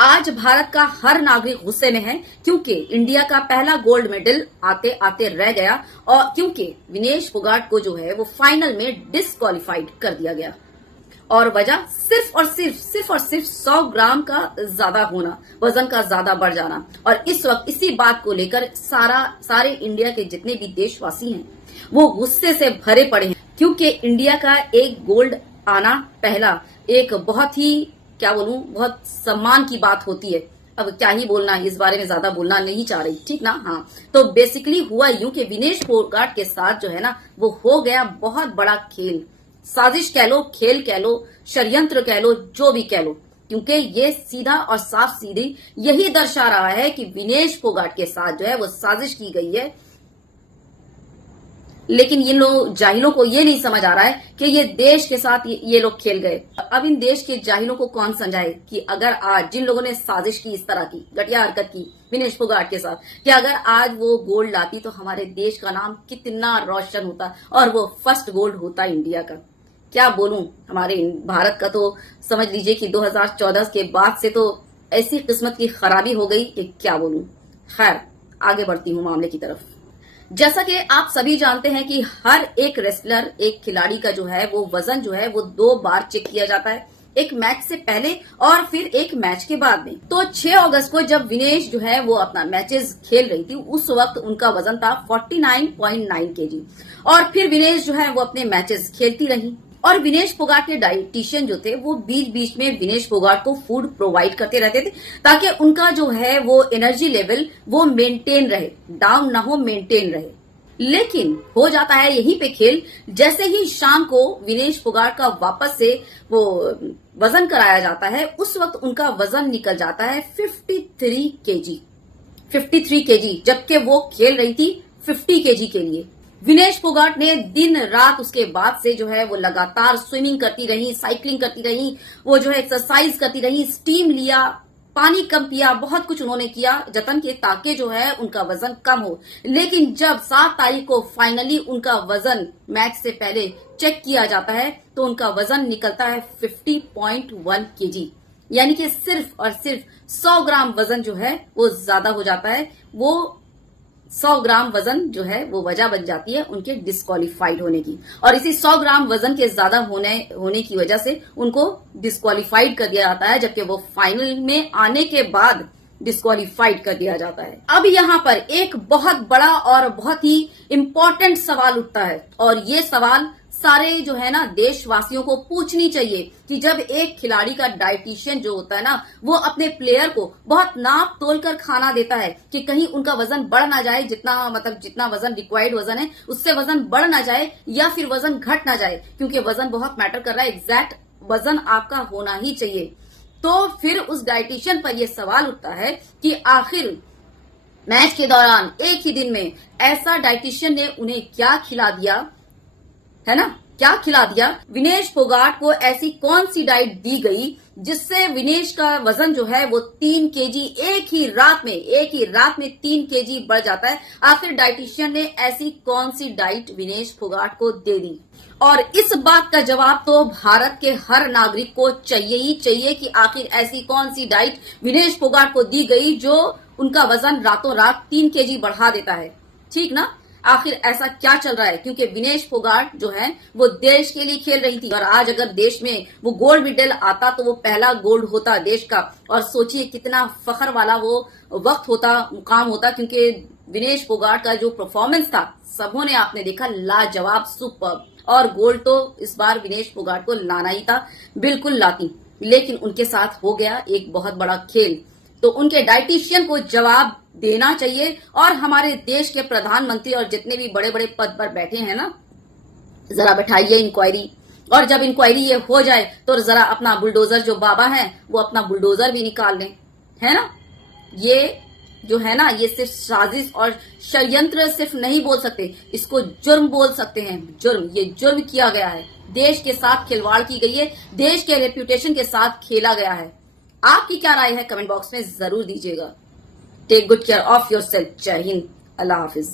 आज भारत का हर नागरिक गुस्से में है क्योंकि इंडिया का पहला गोल्ड मेडल आते आते रह गया और क्योंकि विनेश फोगाट को जो है वो फाइनल में डिस्क्वालिफाइड कर दिया गया। और वजह सिर्फ और सिर्फ 100 ग्राम का ज्यादा होना, वजन का ज्यादा बढ़ जाना। और इस वक्त इसी बात को लेकर सारे इंडिया के जितने भी देशवासी हैं वो गुस्से से भरे पड़े हैं क्योंकि इंडिया का एक गोल्ड आना पहला एक बहुत ही बहुत सम्मान की बात होती है। अब क्या ही बोलना, इस बारे में ज्यादा बोलना नहीं चाह रही, ठीक ना। हाँ, तो बेसिकली हुआ यूं कि विनेश फोगाट के साथ जो है ना वो हो गया बहुत बड़ा खेल, साजिश कह लो, खेल कह लो, षड्यंत्र कह लो, जो भी कह लो, क्योंकि ये सीधा और साफ सीधी यही दर्शा रहा है कि विनेश फोगाट के साथ जो है वो साजिश की गई है। लेकिन इन लोग जाहिलों को ये नहीं समझ आ रहा है कि ये देश के साथ ये लोग खेल गए। अब इन देश के जाहिलों को कौन समझाए कि अगर आज जिन लोगों ने साजिश की, इस तरह की घटिया हरकत की विनेश फोगाट के साथ, कि अगर आज वो गोल्ड लाती तो हमारे देश का नाम कितना रोशन होता और वो फर्स्ट गोल्ड होता इंडिया का। क्या बोलूं, हमारे भारत का तो समझ लीजिए कि 2014 के बाद से तो ऐसी किस्मत की खराबी हो गई कि क्या बोलूं। खैर, आगे बढ़ती हूं मामले की तरफ। जैसा कि आप सभी जानते हैं कि हर एक रेसलर, एक खिलाड़ी का जो है वो वजन जो है वो 2 बार चेक किया जाता है, एक मैच से पहले और फिर एक मैच के बाद में। तो 6 अगस्त को जब विनेश जो है वो अपना मैचेस खेल रही थी उस वक्त उनका वजन था 49.9 केजी। और फिर विनेश जो है वो अपने मैचेस खेलती रही और विनेश फोगाट के डाइटिशियन जो थे वो बीच बीच में विनेश फोगाट को फूड प्रोवाइड करते रहते थे ताकि उनका जो है वो एनर्जी लेवल वो मेंटेन रहे, डाउन ना हो, मेंटेन रहे। लेकिन हो जाता है यहीं पे खेल, जैसे ही शाम को विनेश फोगाट का वापस से वो वजन कराया जाता है उस वक्त उनका वजन निकल जाता है 53 केजी, जबकि वो खेल रही थी 50 केजी के लिए। विनेश फोगाट ने दिन रात उसके बाद से जो है वो लगातार स्विमिंग करती रही, साइकिलिंग करती रही, वो जो है एक्सरसाइज करती रही, स्टीम लिया, पानी कम पिया, बहुत कुछ उन्होंने किया जतन के ताकि जो है उनका वजन कम हो। लेकिन जब 7 तारीख को फाइनली उनका वजन मैच से पहले चेक किया जाता है तो उनका वजन निकलता है 50.1 केजी, यानी कि सिर्फ और सिर्फ 100 ग्राम वजन जो है वो ज्यादा हो जाता है। वो 100 ग्राम वजन जो है वो वजह बन जाती है उनके डिस्क्वालिफाइड होने की। और इसी 100 ग्राम वजन के ज्यादा होने की वजह से उनको डिस्क्वालिफाइड कर दिया जाता है, जबकि वो फाइनल में आने के बाद डिस्क्वालिफाइड कर दिया जाता है। अब यहाँ पर एक बहुत बड़ा और बहुत ही इम्पोर्टेंट सवाल उठता है और ये सवाल सारे जो है ना देशवासियों को पूछनी चाहिए कि जब एक खिलाड़ी का डाइटिशियन जो होता है ना वो अपने प्लेयर को बहुत नाप तोल कर खाना देता है कि कहीं उनका वजन बढ़ ना जाए, जितना वजन रिक्वायर्ड वजन है उससे वजन बढ़ ना जाए या फिर वजन घट ना जाए, क्योंकि वजन बहुत मैटर कर रहा है, एग्जैक्ट वजन आपका होना ही चाहिए। तो फिर उस डाइटिशियन पर यह सवाल उठता है कि आखिर मैच के दौरान एक ही दिन में ऐसा डाइटिशियन ने उन्हें क्या खिला दिया, है ना, क्या खिला दिया। विनेश फोगाट को ऐसी कौन सी डाइट दी गई जिससे विनेश का वजन जो है वो 3 केजी एक ही रात में 3 केजी बढ़ जाता है। आखिर डाइटिशियन ने ऐसी कौन सी डाइट विनेश फोगाट को दे दी? और इस बात का जवाब तो भारत के हर नागरिक को चाहिए ही चाहिए कि आखिर ऐसी कौन सी डाइट विनेश फोगाट को दी गई जो उनका वजन रातों रात 3 केजी बढ़ा देता है, ठीक ना। आखिर ऐसा क्या चल रहा है, क्योंकि विनेश फोगाट जो है वो देश के लिए खेल रही थी और आज अगर देश में वो गोल्ड मेडल आता तो वो पहला गोल्ड होता देश का। और सोचिए कितना फख्र वाला वो वक्त होता, मुकाम होता, क्योंकि विनेश फोगाट का जो परफॉर्मेंस था सबों ने आपने देखा लाजवाब, सुपर्ब। और गोल्ड तो इस बार विनेश फोगाट को लाना ही था, बिल्कुल लाती, लेकिन उनके साथ हो गया एक बहुत बड़ा खेल। तो उनके डाइटिशियन को जवाब देना चाहिए और हमारे देश के प्रधानमंत्री और जितने भी बड़े बड़े पद पर बैठे हैं ना, जरा बैठाइए इंक्वायरी। और जब इंक्वायरी ये हो जाए तो जरा अपना बुलडोजर जो बाबा है वो अपना बुलडोजर भी निकाल लें, है ना। ये जो है ना ये सिर्फ साजिश और षड्यंत्र सिर्फ नहीं बोल सकते, इसको जुर्म बोल सकते हैं। जुर्म, ये जुर्म किया गया है, देश के साथ खिलवाड़ की गई है, देश के रेप्यूटेशन के साथ खेला गया है। आपकी क्या राय है कमेंट बॉक्स में जरूर दीजिएगा। Take good care of yourself. जय हिंद, अल्लाह हाफिज।